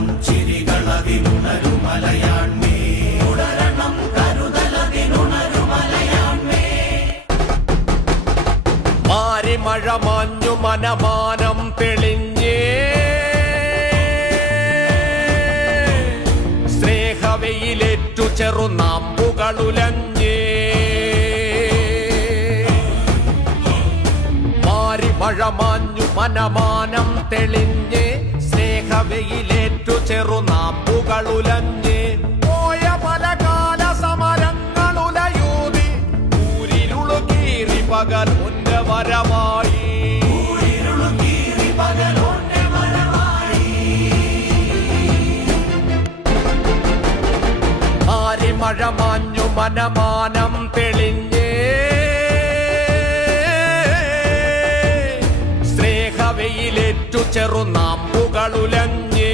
മലയാളം ചിരികളതിനുണരുമലയാൺമേ തുടരണം കരുതലതിനുണരുമലയാൺമേ മാരി മഴ മാഞ്ഞു മനമാനം തെളിഞ്ഞേ സ്നേഹവെയിലേറ്റു ചെറുനാമ്പുകളുലഞ്ഞേ മാരി മഴ മാഞ്ഞു മനമാനം തെളിഞ്ഞേ സ്നേഹവെയിലേറ്റു ചെറുനാമ്പുകളുലഞ്ഞേ പോയ പല കാല സമരങ്ങളുലയൂതി ഊരിലുളുകീറി പകൽ മുന്റെ വരവായി മാരി മഴ മാഞ്ഞു മനമാനം തെളിഞ്ഞേ സ്നേഹവെയിലേറ്റു ചെറുനാമ്പുകളുലഞ്ഞേ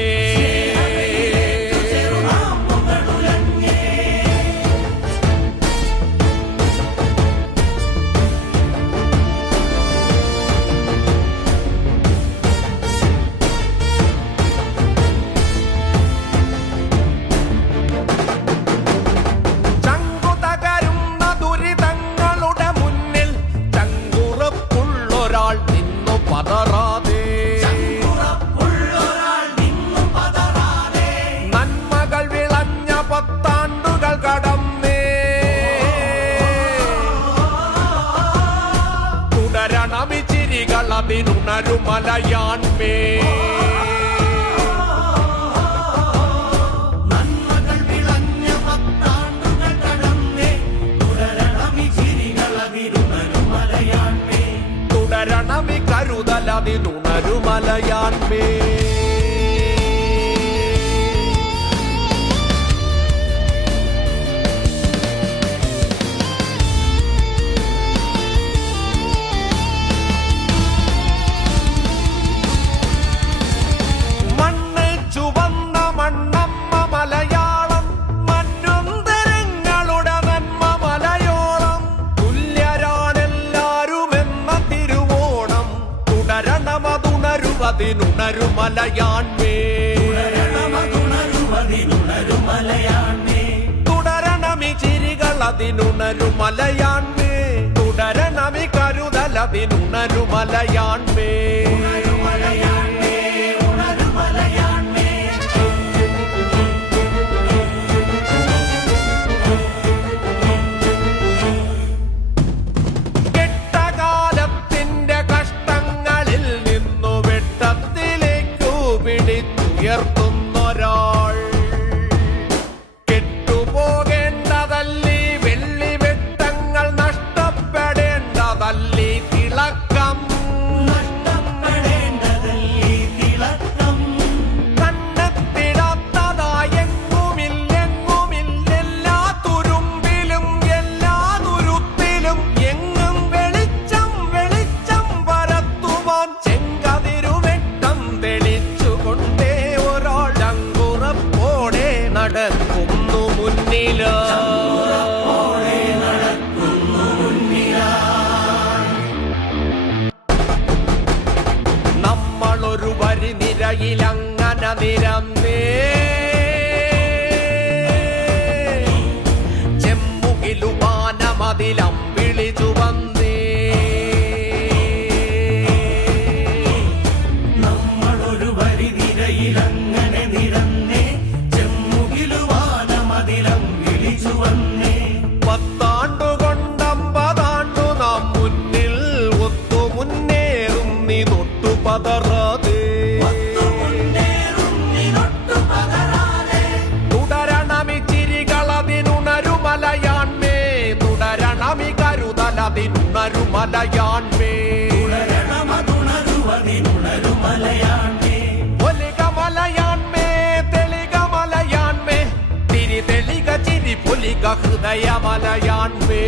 നന്മകൾ വിളഞ്ഞ പത്താണ്ടുകൾ കടന്നേ തുടരണമി ചിരികൾ അതിനുണരുമലയാൺമേ നന്മകൾ വിളഞ്ഞ പത്താണ്ടുകൾ കടന്നേ തുടരണമി ചിരികൾ അതിനുണരുമലയാൺമേ തുടരണമി കരുതൽ അതിനുണരുമലയാൺമേ അതിനുണരുമലയാൺമേ തുടരണമി ചിരികൾ അതിനുണരുമലയാൺമേ തുടരണമി കരുതൽ അതിനുണരുമലയാൺമേ ഉയർത്തുന്നൊരാൾ കെട്ടുപോകേണ്ടതല്ലീ വെള്ളി വെട്ടങ്ങൾ നഷ്ടപ്പെടേണ്ടതല്ലീ തിളക്കം കണ്ണെത്തിടാത്തതായെങ്ങുമില്ലെങ്ങുമില്ലെല്ലാ തുരുമ്പിലും എല്ലാ തുരുത്തിലും എങ്ങും വെളിച്ചം വെളിച്ചം പരത്തുവാൻ ചെങ്കതിരുവെട്ടം തെളിച്ചുകൊണ്ടേ നടക്കുന്നു മുന്നില് നമ്മളൊരു വരി നിരയിലങ്ങനെ നിരന്നേ ചെമ്മുകിലുമാനമതിലം വിളിച്ചു വന്നേ നമ്മളൊരു വരി നിരയിലങ്ങനെ നിരന്നേ പത്താണ്ടുകൊണ്ടമ്പതാണ്ടു നാം മുന്നിൽ ഒത്തു മുന്നേറും നീ തൊട്ടു പതറാതെ തുടരണമി ചിരികൾ അതിനുണരുമലയാൺമേ തുടരണമി കരുതൽ അതിനുണരുമലയാൺമേ ഒലികമലയാൺമേ തെളികമലയാൺമേ തിരി തെളിക ചിരി പൊലിക ഹൃദയമലയാൺമേ